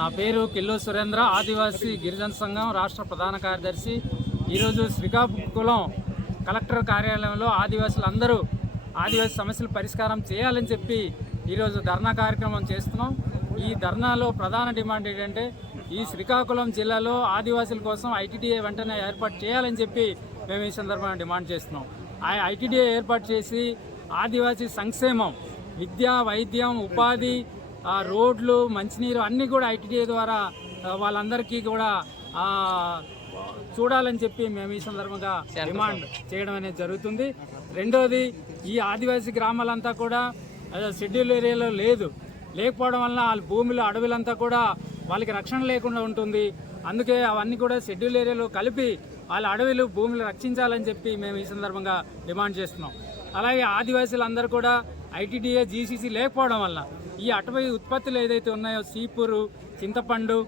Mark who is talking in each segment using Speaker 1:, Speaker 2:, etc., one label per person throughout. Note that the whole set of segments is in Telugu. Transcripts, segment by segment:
Speaker 1: నా పేరు కిల్లు సురేంద్ర ఆదివాసీ గిరిజన సంఘం రాష్ట్ర ప్రధాన కార్యదర్శి. ఈరోజు శ్రీకాకుళం కలెక్టర్ కార్యాలయంలో ఆదివాసులందరూ ఆదివాసీ సమస్యల పరిష్కారం చేయాలని చెప్పి ఈరోజు ధర్నా కార్యక్రమం చేస్తున్నాం. ఈ ధర్నాలో ప్రధాన డిమాండ్ ఏంటంటే ఈ శ్రీకాకుళం జిల్లాలో ఆదివాసుల కోసం ఐటీడీఏ వెంటనే ఏర్పాటు చేయాలని చెప్పి మేము ఈ సందర్భంగా డిమాండ్ చేస్తున్నాం. ఆ ఐటీడీఏ ఏర్పాటు చేసి ఆదివాసీ సంక్షేమం విద్య వైద్యం ఉపాధి ఆ రోడ్లు మంచినీరు అన్నీ కూడా ఐటీడీఏ ద్వారా వాళ్ళందరికీ కూడా చూడాలని చెప్పి మేము ఈ సందర్భంగా డిమాండ్ చేయడం అనేది జరుగుతుంది. రెండోది ఈ ఆదివాసీ గ్రామాలంతా కూడా షెడ్యూల్ ఏరియాలో లేదు. లేకపోవడం వల్ల వాళ్ళ భూములు అడవులంతా కూడా వాళ్ళకి రక్షణ లేకుండా ఉంటుంది. అందుకే అవన్నీ కూడా షెడ్యూల్ ఏరియాలో కలిపి వాళ్ళ అడవులు భూములు రక్షించాలని చెప్పి మేము ఈ సందర్భంగా డిమాండ్ చేస్తున్నాం. అలాగే ఆదివాసీలందరూ కూడా ఐటీడీఏ జీసీసీ లేకపోవడం వల్ల ఈ అటవీ ఉత్పత్తులు ఏదైతే ఉన్నాయో సీపూరు చింతపండు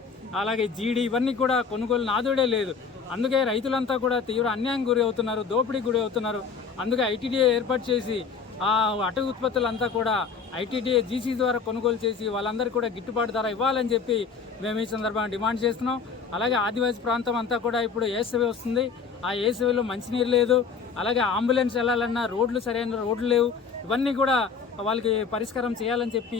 Speaker 1: అలాగే జీడి ఇవన్నీ కూడా కొనుగోలు నాదుడే లేదు. అందుకే రైతులంతా కూడా తీవ్ర అన్యాయం గురి అవుతున్నారు దోపిడీకి గురి అవుతున్నారు. అందుకే ఐటీడీఏ ఏర్పాటు చేసి ఆ అటవీ ఉత్పత్తులంతా కూడా ఐటీడీఏ జీసీ ద్వారా కొనుగోలు చేసి వాళ్ళందరికీ కూడా గిట్టుబాటు ధర ఇవ్వాలని చెప్పి మేము ఈ సందర్భంగా డిమాండ్ చేస్తున్నాం. అలాగే ఆదివాసీ ప్రాంతం అంతా కూడా ఇప్పుడు ఏసవి వస్తుంది. ఆ ఏసవిలో మంచినీరు లేదు. అలాగే అంబులెన్స్ వెళ్ళాలన్నా రోడ్లు సరైన రోడ్లు లేవు. ఇవన్నీ కూడా వాళ్ళకి పరిష్కారం చేయాలని చెప్పి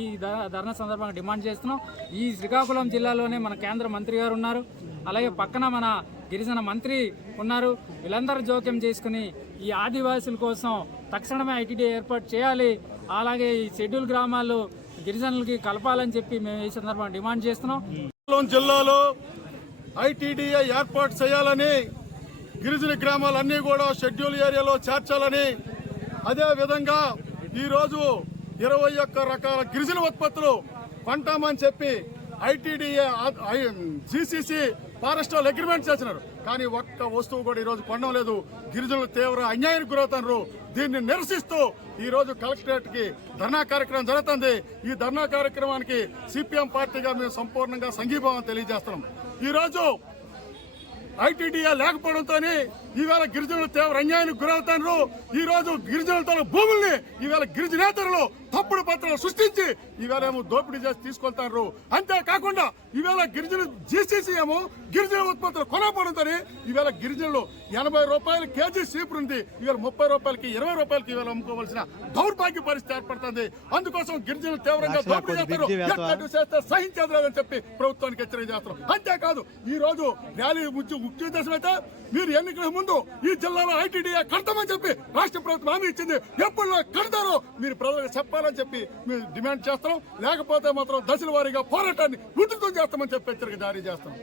Speaker 1: ధర్నా సందర్భంగా డిమాండ్ చేస్తున్నాం. ఈ శ్రీకాకుళం జిల్లాలోనే మన కేంద్ర మంత్రి గారు ఉన్నారు. అలాగే పక్కన మన గిరిజన మంత్రి ఉన్నారు. వీళ్ళందరూ జోక్యం చేసుకుని ఈ ఆదివాసుల కోసం తక్షణమే ఐటీడీ ఏర్పాటు చేయాలి. అలాగే ఈ షెడ్యూల్ గ్రామాలు గిరిజనులకి కలపాలని చెప్పి మేము ఈ సందర్భంగా డిమాండ్ చేస్తున్నాం.
Speaker 2: జిల్లాలో ఐటీడీఏ ఏర్పాటు చేయాలని గిరిజన గ్రామాలన్నీ కూడా షెడ్యూల్ ఏరియాలో చేర్చాలని అదే విధంగా ఈరోజు ఇరవై ఒక్క రకాల గిరిజన ఉత్పత్తులు కొంటామని చెప్పి ఐటీడీఏ జీసీసీ ఫారెస్ట్ వాళ్ళు అగ్రిమెంట్ చేసినారు. కానీ ఒక్క వస్తువు కూడా ఈరోజు కొనడం లేదు. గిరిజనులు తీవ్ర అన్యాయానికి గురవుతున్నారు. దీన్ని నిరసిస్తూ ఈరోజు కలెక్టరేట్కి ధర్నా కార్యక్రమం జరుగుతుంది. ఈ ధర్నా కార్యక్రమానికి సిపిఎం పార్టీగా మేము సంపూర్ణంగా సంఘీభావం తెలియజేస్తున్నాం. ఈరోజు ఐటీడీఏ లేకపోవడంతో ఈవేళ గిరిజనులు తీవ్ర అన్యాయానికి గురవుతారు ఈ రోజు గిరిజనులతో భూముల్ని ఈవేళ గిరిజనేతరులు తప్పుడు పత్రాలు సృష్టించి ఈవేళ ఏమో దోపిడీ చేసి తీసుకొస్తారు అంతేకాకుండా ఈవేళ గిరిజన జీసీసీ ఏమో గిరిజన ఉత్పత్తులు కొనకపోవడంతో ఈవేళ గిరిజనులు ఎనభై రూపాయలు కేజీ సీపురు ఉంది. ఈవేళ ముప్పై రూపాయలకి ఇరవై రూపాయలకి ఈవేళ అమ్ముకోవాల్సిన దౌర్భాగ్య పరిస్థితి ఏర్పడుతుంది. అందుకోసం గిరిజనులు తీవ్రంగా దోపిడీ చేస్తారు. ఎట్లాంటివి చేస్తే సహించదని చెప్పి ప్రభుత్వానికి హెచ్చరిక చేస్తారు. అంతేకాదు ఈ రోజు ర్యాలీ ముఖ్య ముఖ్య ఉద్దేశం అయితే మీరు ఎన్నికల ముందు ఈ జిల్లాలో ఐటీడీఏ కడతామని చెప్పి రాష్ట్ర ప్రభుత్వం హామీ ఇచ్చింది. ఎప్పుడు కడతారో మీరు ప్రజలకు చెప్పాలని చెప్పి మేము డిమాండ్ చేస్తాం. లేకపోతే మాత్రం దశల వారీగా పోరాటాన్ని ఉధృతం చేస్తామని చెప్పి హెచ్చరిక జారీ చేస్తాం.